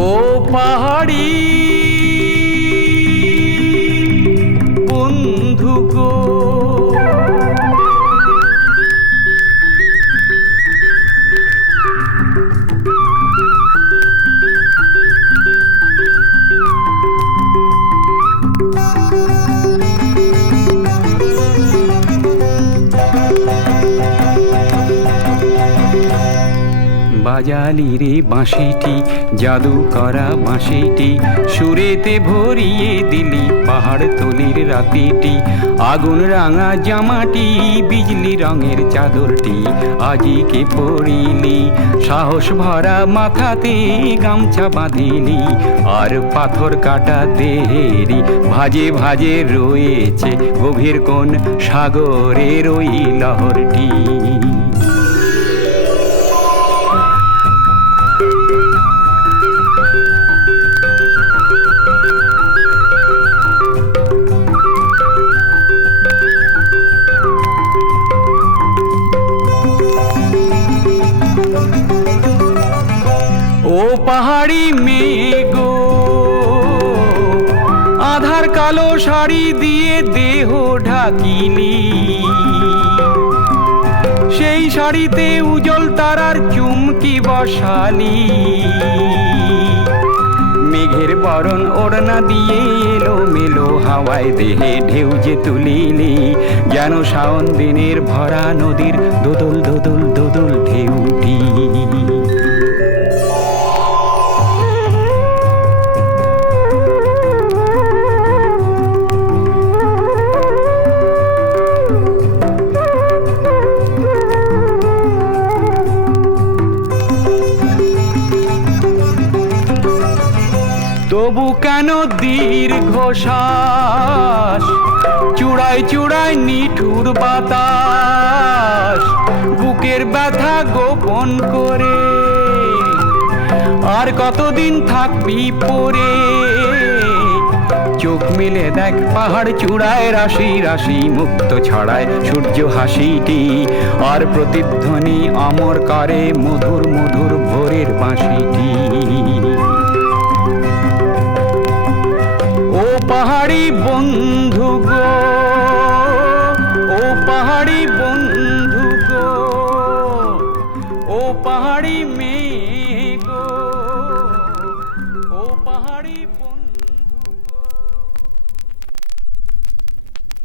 ও পাহাড়ি বন্ধু গো, বাজালি রে বাঁশিটি, জাদু করা বাঁশিটি, সুরেতে ভরিয়ে দিলি পাহাড় তলির রাতিটি। আগুন রাঙা জামাটি, বিজলি রঙের চাদরটি, আজি কে পড়িলি, সাহস ভরা মাথাতে গামছা বাঁধিলি, আর পাথর কাটা দেহেরি ভাজে ভাজে রয়েছে গভীর কোন সাগরের ওই লহরটি। ও পাহাড়ি মেয়ে গো, আধার কালো শাড়ি দিয়ে দেহ ঢাকিলি, সেই শাড়িতে উজ্জ্বল তারার চুমকি বসালি। মেঘের বরণ ওড়না দিয়ে এলো মেলো হাওয়ায় দেহে ঢেউ যে তুলিলি, যেন শাওন দিনের ভরা নদীর দোদল দোদল দোদল ঢেউটি। তবু কেন দীর্ঘশ্বাস, চূড়ায় চূড়ায় নিঠুর বাতাস, বুকের ব্যথা গোপন করে আর কতদিন থাকবি পরে। চোখ মিলে দেখ পাহাড় চূড়ায় রাশি রাশি মুক্ত ছড়ায় সূর্য হাসিটি, আর প্রতিধ্বনি অমর করে মধুর মধুর ভোরের বাঁশিটি। ও পাহাড়ি বন্ধু গো,